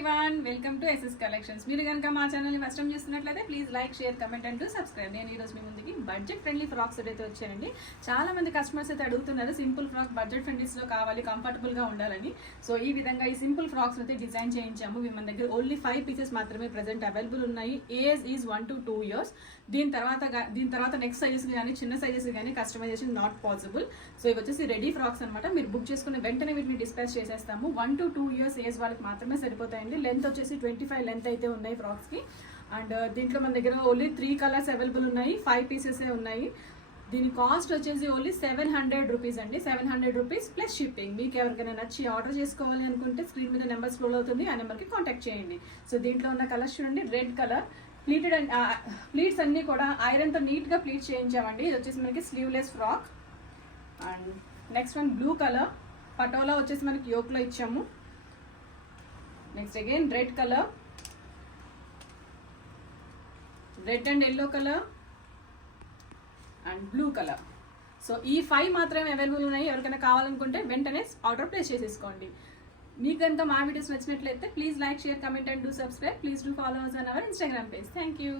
Welcome to SS collections. మీరు కనుక మా ఛానల్ ని ఫస్ట్ టైం చూస్తున్నట్లయితే please like, share, comment and subscribe. నేను ఈ రోజు మీ ముందుకి బడ్జెట్ ఫ్రెండ్లీ ఫ్రాక్స్ అయితే వచ్చానండి. చాలా మంది కస్టమర్స్ అయితే అడుగుతున్నారు సింపుల్ ఫ్రాక్ బడ్జెట్ ఫ్రెండ్లీస్ లో కావాలి, కంఫర్టబుల్ గా ఉండాలని. సో ఈ విధంగా ఈ సింపుల్ ఫ్రాక్స్ అయితే డిజైన్ చేయించాము. మన దగ్గర ఓన్లీ 5 పీసెస్ మాత్రమే ప్రెసెంట్ అవైలబుల్ ఉన్నాయి. Age is 1 to 2 years. దీని తర్వాత నెక్స్ట్ సైజెస్ కానీ చిన్న సైజెస్ కానీ కస్టమైజేషన్ నాట్ పాసిబుల్. సో ఇవి వచ్చేసి రెడీ ఫ్రాక్స్ అనమాట. మీరు బుక్ చేసుకున్న వెంటనే వీటిని డిస్పాచ్ చేసేస్తాము. 1 to 2 years ఏజ్ వాళ్ళకి మాత్రమే సరిపోతాయండి. లెంత్ వచ్చేసి 25 లెంత్ అయితే ఉన్నాయి ఫ్రాక్స్ కి. అండ్ దీంట్లో మన దగ్గర ఓన్లీ 3 కలర్స్ అవైలబుల్ ఉన్నాయి. 5 పీసెస్ ఉన్నాయి. దీని కాస్ట్ వచ్చేసి ఓన్లీ 700 రూపీస్ అండి. 700 రూపీస్ ప్లస్ షిప్పింగ్. మీకు ఎవరికైనా నచ్చి ఆర్డర్ చేసుకోవాలి అనుకుంటే స్క్రీన్ మీద నెంబర్ స్క్రోల్ అవుతుంది, ఆ నెంబర్కి కాంటాక్ట్ చేయండి. సో దీంట్లో ఉన్న కలర్స్ చూడండి. Red colour pleated and pleats అన్ని కూడా ఐరన్ తో నీట్ గా ప్లీట్ చేయించామండి. ఇది వచ్చేసి మనకి sleeveless frock. And next one blue colour patola వచ్చేసి మనకి యోక్ లో ఇచ్చాము. Next again red colour, red and yellow colour and blue colour. So ఈ 5 మాత్రమే అవైలబుల్ ఉన్నాయి. ఎవరికైనా కావాలనుకుంటే వెంటనే ఆర్డర్ ప్లేస్ చేసేసుకోండి. మీకు కనుక మా వీడియోస్ నచ్చినట్లయితే please like, share, comment and subscribe. Please do follow us on our Instagram page. Thank you.